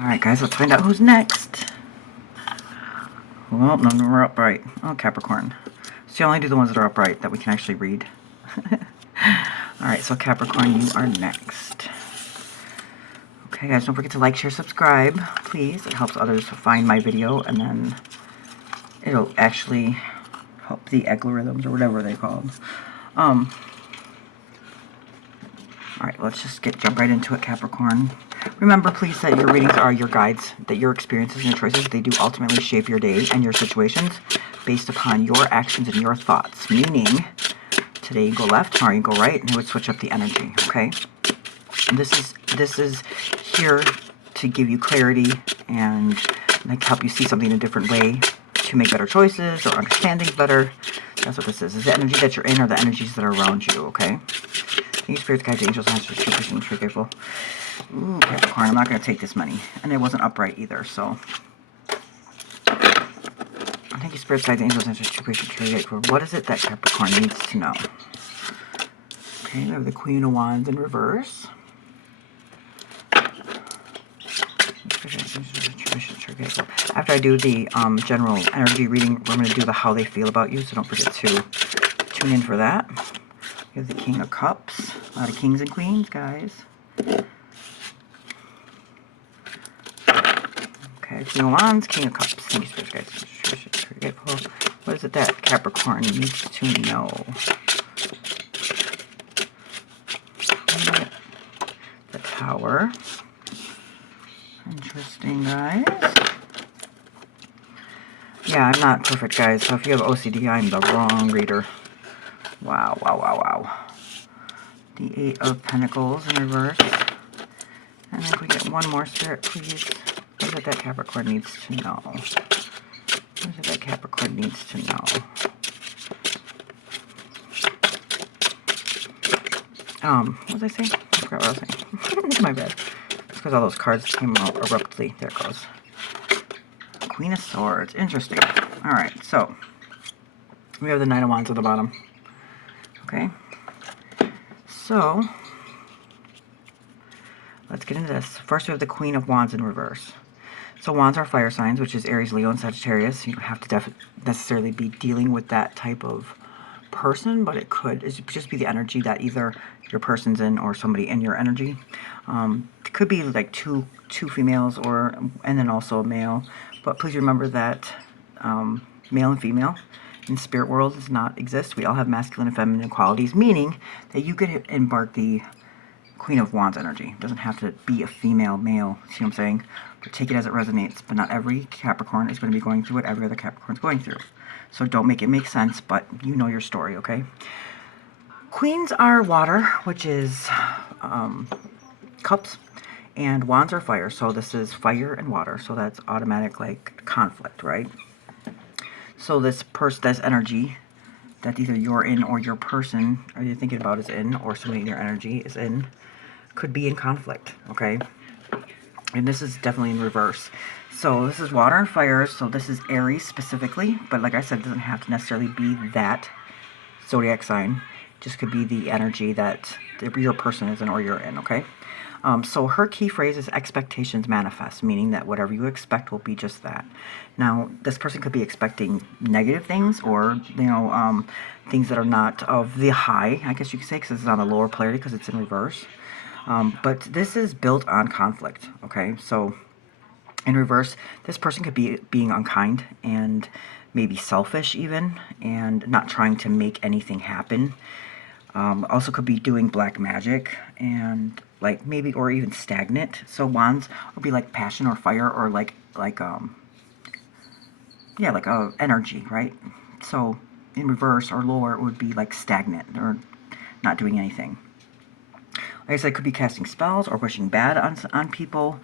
Alright guys, let's find out who's next. Well, none of them are upright. Oh, Capricorn. So you only do the ones that are upright that we can actually read. Alright, so Capricorn, you are next. Okay guys, don't forget to like, share, subscribe, please. It helps others find my video, and then it'll actually help the algorithms, or whatever they call them. Alright, let's just jump right into it, Capricorn. Remember, please, that your readings are your guides, that your experiences and your choices, they do ultimately shape your day and your situations based upon your actions and your thoughts. Meaning, today you go left, tomorrow you go right, and it would switch up the energy, okay? And this is here to give you clarity and like help you see something in a different way, to make better choices or understand things better. That's what this is. Is the energy that you're in or the energies that are around you, okay? Thank you, spirits, guides, angels, ancestors, teachers, and true grateful. Ooh, Capricorn, I'm not going to take this money. And it wasn't upright either, so. Thank you, spirits, guides, angels, ancestors, true grateful. What is it that Capricorn needs to know? Okay, we have the Queen of Wands in reverse. After I do the general energy reading, we're going to do the how they feel about you, so don't forget to tune in for that. We have the King of Cups. A lot of kings and queens, guys. Okay, King of Wands, King of Cups. Thank you, spirits, guys. What is it that Capricorn needs to know? The Tower. Interesting, guys. Yeah, I'm not perfect, guys, so if you have OCD, I'm the wrong reader. Wow, wow, wow, wow. The Eight of Pentacles in reverse. And if we get one more, spirit, please. What is it that Capricorn needs to know? What is it that Capricorn needs to know? What was I saying? I forgot what I was saying. My bad. It's because all those cards came out abruptly. There it goes. Queen of Swords. Interesting. Alright, so we have the Knight of Wands at the bottom. Okay. So let's get into this. First we have the Queen of Wands in reverse. So wands are fire signs, which is Aries, Leo, and Sagittarius. You don't have to necessarily be dealing with that type of person, but it could just be the energy that either your person's in or somebody in your energy. It could be like two females, and then also a male. But please remember that male and female in spirit world does not exist. We all have masculine and feminine qualities, meaning that you could embark the Queen of Wands energy. It doesn't have to be a female, male. See what I'm saying? But take it as it resonates. But not every Capricorn is going to be going through what every other Capricorn is going through. So don't make it make sense, but you know your story, okay? Queens are water, which is cups, and wands are fire. So this is fire and water. So that's automatic, like, conflict, right? So this energy that either you're in or your person, or you're thinking about is in, or somebody in your energy is in, could be in conflict, okay? And this is definitely in reverse. So this is water and fire, so this is Aries specifically, but like I said, it doesn't have to necessarily be that zodiac sign. It just could be the energy that your person is in or you're in, okay? So her key phrase is expectations manifest, meaning that whatever you expect will be just that. Now, this person could be expecting negative things, or, you know, things that are not of the high, I guess you could say, because it's on a lower polarity because it's in reverse. But this is built on conflict, okay? So in reverse, this person could be being unkind and maybe selfish even, and not trying to make anything happen. Also could be doing black magic, and like maybe, or even stagnant. So wands would be like passion or fire, or like energy, right? So in reverse or lower, it would be like stagnant or not doing anything. Like I said, could be casting spells or wishing bad on people.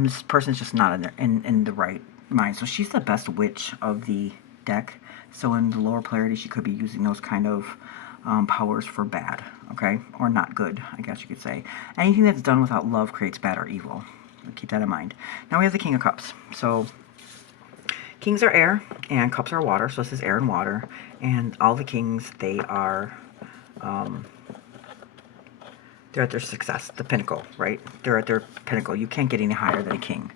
This person's just not in the right mind. So she's the best witch of the deck. So in the lower polarity, she could be using those kind of powers for bad, okay? Or not good, I guess you could say. Anything that's done without love creates bad or evil. Keep that in mind. Now we have the King of Cups. So kings are air and cups are water. So this is air and water. And all the kings, they are They're at their success, the pinnacle, right? They're at their pinnacle. You can't get any higher than a king.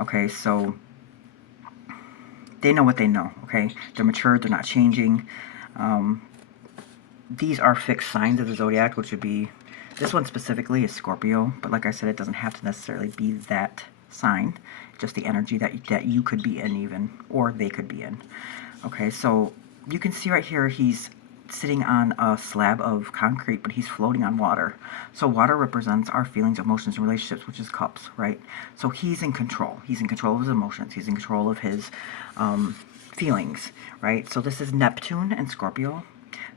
Okay, so they know what they know, okay? They're mature, they're not changing. These are fixed signs of the zodiac, which would be, this one specifically is Scorpio, but like I said, it doesn't have to necessarily be that sign, just the energy that you could be in even, or they could be in. Okay, so you can see right here he's sitting on a slab of concrete, but he's floating on water. So water represents our feelings, emotions, and relationships, which is cups, right? So he's in control. He's in control of his emotions. He's in control of his feelings, right? So this is Neptune and Scorpio.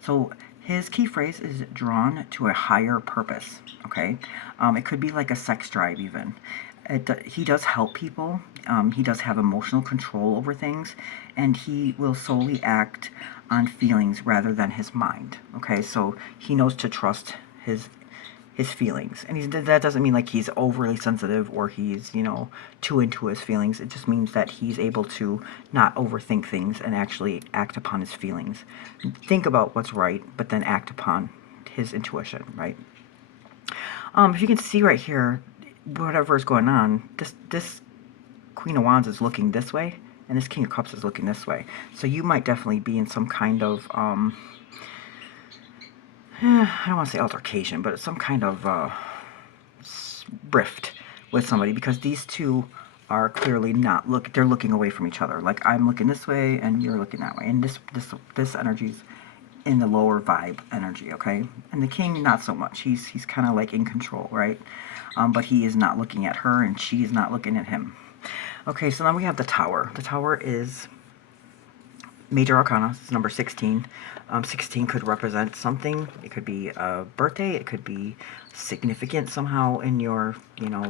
So his key phrase is drawn to a higher purpose, okay? It could be like a sex drive even. He does help people. He does have emotional control over things, and he will solely act on feelings rather than his mind. Okay, so he knows to trust his feelings, and that doesn't mean like he's overly sensitive or he's too into his feelings. It just means that he's able to not overthink things and actually act upon his feelings. Think about what's right, but then act upon his intuition, right? If you can see right here, whatever is going on, this Queen of Wands is looking this way, and this King of Cups is looking this way. So you might definitely be in some kind of, I don't want to say altercation, but some kind of rift with somebody, because these two are clearly not they're looking away from each other. Like, I'm looking this way and you're looking that way, and this energy's in the lower vibe energy, okay? And the King, not so much. He's kind of like in control, right? But he is not looking at her, and she is not looking at him. Okay, so now we have the Tower. The Tower is Major Arcana. It's number 16. 16 could represent something. It could be a birthday. It could be significant somehow in your,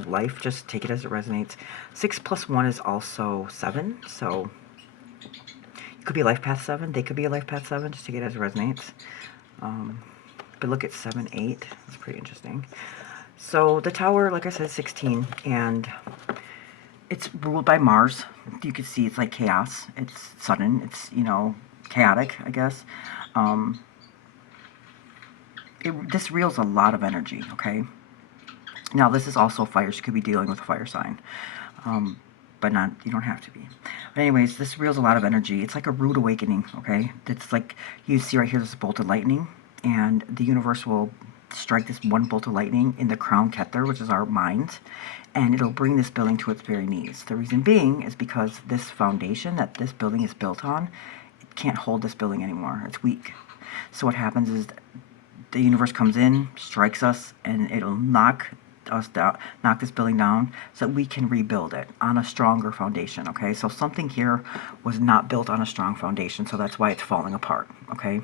life. Just take it as it resonates. 6 plus 1 is also 7. So it could be a life path 7. They could be a life path 7. Just take it as it resonates. But look at 7, 8. That's pretty interesting. So the Tower, like I said, is 16, and it's ruled by Mars. You can see it's like chaos. It's sudden. It's, chaotic, I guess. This reels a lot of energy, okay? Now, this is also fire. So you could be dealing with a fire sign. But you don't have to be. But anyways, this reels a lot of energy. It's like a rude awakening, okay? It's like, you see right here, this bolt of lightning, and the universe will strike this one bolt of lightning in the crown Keter, which is our mind, and it'll bring this building to its very knees. The reason being is because this foundation that this building is built on, it can't hold this building anymore. It's weak. So what happens is the universe comes in, strikes us, and it'll knock us down, knock this building down, so that we can rebuild it on a stronger foundation. Okay, so something here was not built on a strong foundation, so that's why it's falling apart. Okay,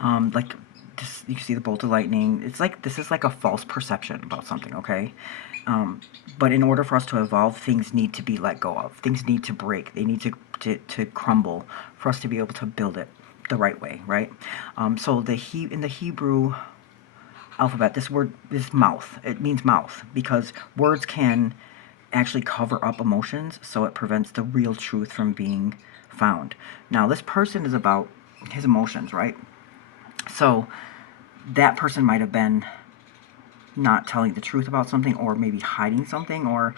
like this, you can see the bolt of lightning. It's like this is like a false perception about something. Okay, but in order for us to evolve, things need to be let go of. Things need to break. They need to crumble for us to be able to build it the right way, right? So in the Hebrew alphabet, this word is mouth. It means mouth because words can actually cover up emotions, so it prevents the real truth from being found. Now, this person is about his emotions, right? So that person might have been not telling the truth about something, or maybe hiding something, or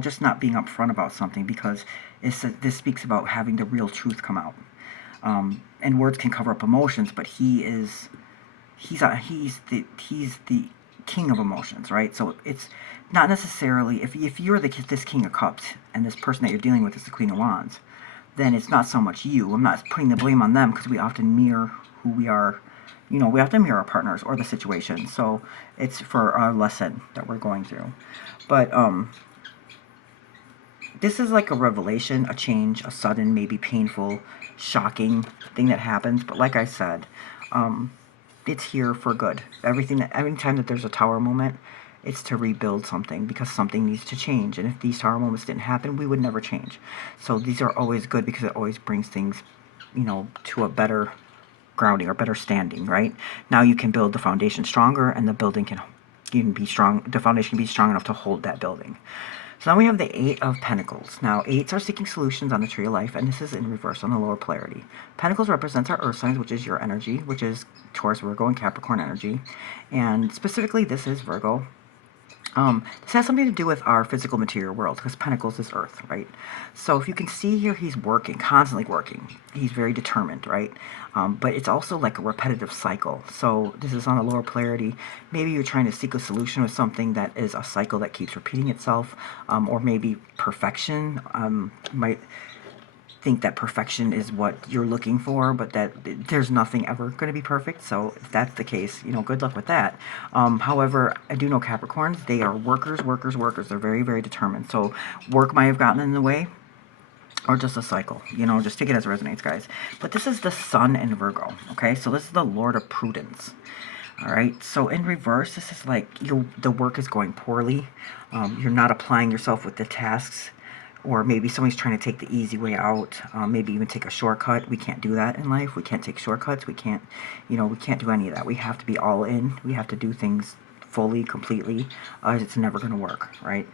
just not being upfront about something, because this speaks about having the real truth come out. And words can cover up emotions, but he's the king of emotions, right? So it's not necessarily, if you're this King of Cups and this person that you're dealing with is the Queen of Wands, then it's not so much you. I'm not putting the blame on them, because we often mirror who we are. We have to mirror our partners or the situation. So it's for our lesson that we're going through. But this is like a revelation, a change, a sudden, maybe painful, shocking thing that happens. But like I said, it's here for good. Every time that there's a Tower moment, it's to rebuild something, because something needs to change. And if these Tower moments didn't happen, we would never change. So these are always good, because it always brings things, to a better grounding or better standing, right? Now you can build the foundation stronger, and the building can be strong. The foundation can be strong enough to hold that building. So now we have the Eight of Pentacles. Now, eights are seeking solutions on the tree of life, and this is in reverse on the lower polarity. Pentacles represents our earth signs, which is your energy, which is Taurus, Virgo, and Capricorn energy. And specifically, this is Virgo. This has something to do with our physical material world, because Pentacles is Earth, right? So if you can see here, he's working, constantly working. He's very determined, right? But it's also like a repetitive cycle. So this is on a lower polarity. Maybe you're trying to seek a solution with something that is a cycle that keeps repeating itself, or maybe perfection. Might think that perfection is what you're looking for, but that there's nothing ever going to be perfect. So if that's the case, you know, good luck with that. However, I do know Capricorns, they are workers, workers, workers. They're very, very determined. So work might have gotten in the way, or just a cycle, you know, just take it as it resonates, guys. But this is the Sun in Virgo, okay? So this is the Lord of Prudence. All right, so in reverse, this is like the work is going poorly. You're not applying yourself with the tasks, or maybe somebody's trying to take the easy way out, maybe even take a shortcut. We can't do that in life. We can't take shortcuts. We can't, you know, we can't do any of that. We have to be all in. We have to do things fully, completely. It's never going to work, right?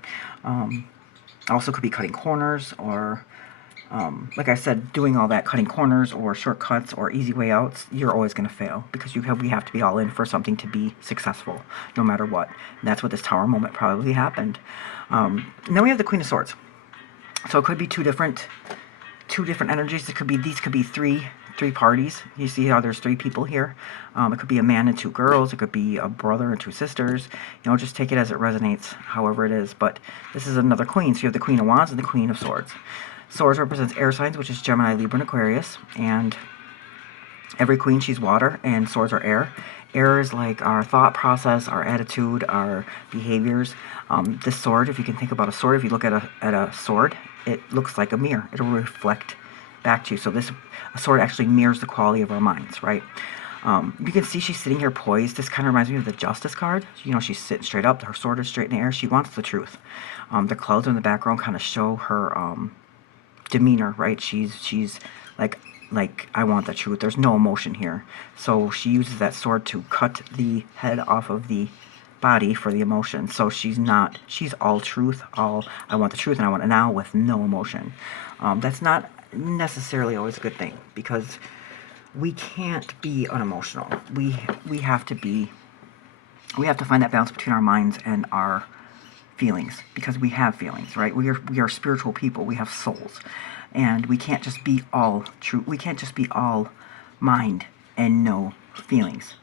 Also could be cutting corners, or like I said, doing all that, cutting corners or shortcuts or easy way outs. You're always going to fail, because we have to be all in for something to be successful, no matter what. And that's what this Tower moment probably happened. And then we have the Queen of Swords. So it could be two different energies. These could be three parties. You see how there's three people here. It could be a man and two girls. It could be a brother and two sisters. You know, just take it as it resonates, however it is. But this is another queen. So you have the Queen of Wands and the Queen of Swords. Swords represents air signs, which is Gemini, Libra, and Aquarius. And every queen, she's water, and swords are air. Air is like our thought process, our attitude, our behaviors. This sword, if you can think about a sword, if you look at a sword, it looks like a mirror. It'll reflect back to you. So a sword actually mirrors the quality of our minds, right? You can see she's sitting here poised. This kind of reminds me of the Justice card. You know, she's sitting straight up. Her sword is straight in the air. She wants the truth. The clouds in the background kind of show her demeanor, right? She's like, I want the truth. There's no emotion here. So she uses that sword to cut the head off of the body for the emotion. So she's all truth, all I want the truth and I want it now, with no emotion. That's not necessarily always a good thing, because we can't be unemotional. We have to find that balance between our minds and our feelings, because we have feelings, right? We are spiritual people. We have souls, and we can't just be all true. We can't just be all mind and no feelings.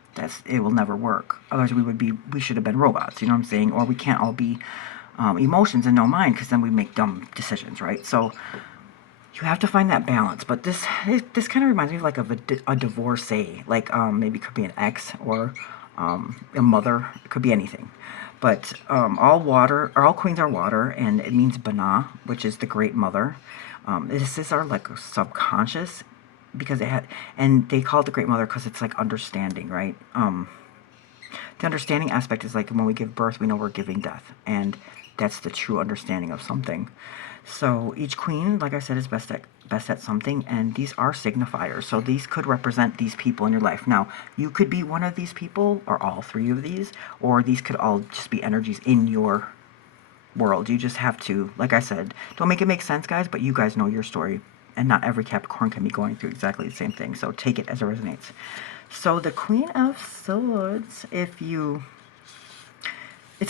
It will never work. Otherwise, we should have been robots. You know what I'm saying? Or we can't all be emotions and no mind, because then we make dumb decisions, right? So you have to find that balance. But this kind of reminds me of like a divorcee. Like maybe it could be an ex, or a mother. It could be anything. But all queens are water, and it means Bana, which is the Great Mother. This is our like subconscious, because and they call it the Great Mother because it's like understanding, right? The understanding aspect is like when we give birth, we know we're giving death, and that's the true understanding of something. So each queen, like I said, is best at something, and these are signifiers. So these could represent these people in your life. Now, you could be one of these people, or all three of these, or these could all just be energies in your world. You just have to, like I said, don't make it make sense, guys, but you guys know your story, and not every Capricorn can be going through exactly the same thing. So take it as it resonates. So the Queen of Swords, it's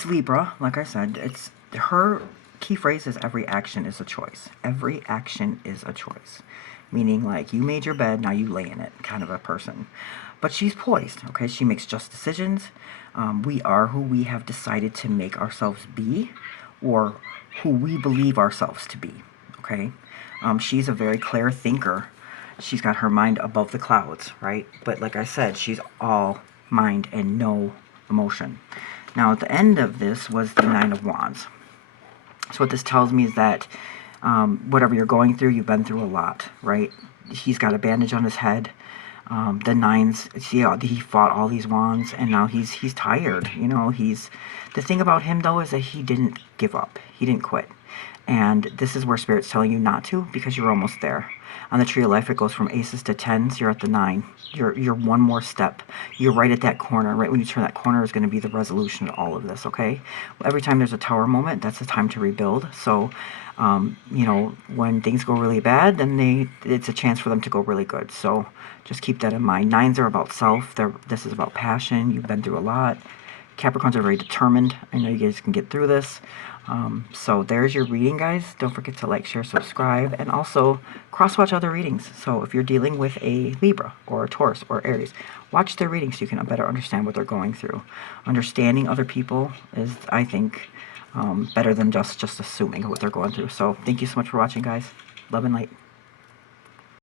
Libra, like I said, it's her key phrase is every action is a choice. Every action is a choice. Meaning like you made your bed, now you lay in it, kind of a person. But she's poised, okay? She makes just decisions. We are who we have decided to make ourselves be, or who we believe ourselves to be, okay? She's a very clear thinker. She's got her mind above the clouds, right? But like I said, she's all mind and no emotion. Now, at the end of this was the Nine of Wands. So what this tells me is that whatever you're going through, you've been through a lot, right? He's got a bandage on his head. The nines, see, he fought all these wands, and now he's tired. You know, the thing about him though is that he didn't give up. He didn't quit. And this is where Spirit's telling you not to, because you're almost there. On the Tree of Life, it goes from aces to tens. You're at the 9. You're one more step. You're right at that corner. Right when you turn that corner is going to be the resolution to all of this, okay? Every time there's a Tower moment, that's the time to rebuild. So, you know, when things go really bad, then it's a chance for them to go really good. So just keep that in mind. 9s are about self. This is about passion. You've been through a lot. Capricorns are very determined. I know you guys can get through this. So there's your reading, guys. Don't forget to like, share, subscribe, and also cross-watch other readings. So if you're dealing with a Libra or a Taurus or Aries, watch their readings so you can better understand what they're going through. Understanding other people is, I think, better than just assuming what they're going through. So thank you so much for watching, guys. Love and light.